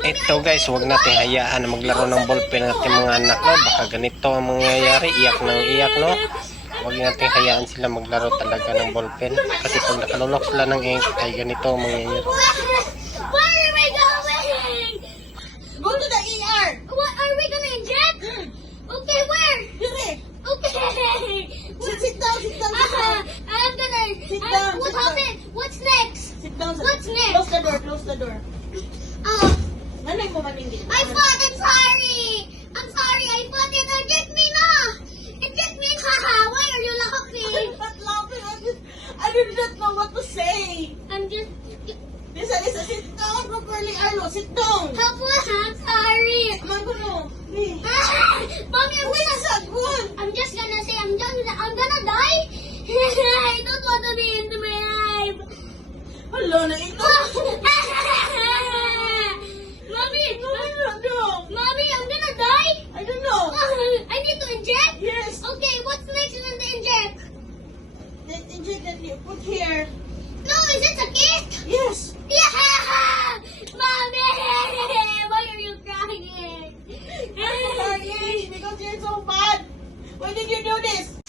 Ito guys, huwag natin hayaan na maglaro ng ballpen ng ating mga anak, no? Baka ganito ang mangyayari, iyak ng iyak, no? Huwag natin hayaan sila maglaro talaga ng ballpen. Kasi pag nakalunok sila ng ink, ay ganito ang mangyayari. Where are we going? Go to the ER. What are we gonna inject? Okay, where? Here. Okay. Sit down, sit down, sit down. I'm gonna. Sit down, What sit down. happened? What's next? Sit down. What's next? Close the door, close the door. Oh, Nanay mo maningin. I fought. I'm sorry. I'm sorry. I fought and inject me na. Inject me na. Why are you laughing? I'm not laughing. I did not know what to say. I'm just. Lisa, sit down properly, Arlo. Sit down. Help me. I'm sorry. Mangulo. Hey. Mommy, Good. I'm just gonna say I'm gonna die. I don't want to be into my life. Hello, na ito. Mommy, No. Mommy, I'm gonna die. I don't know. I need to inject. Yes. Okay, what's next in the inject? The inject that you put here. No, is it a kit? Yes. Yeah, Mommy, why are you crying? Sorry, because you're so bad. Why did you do this?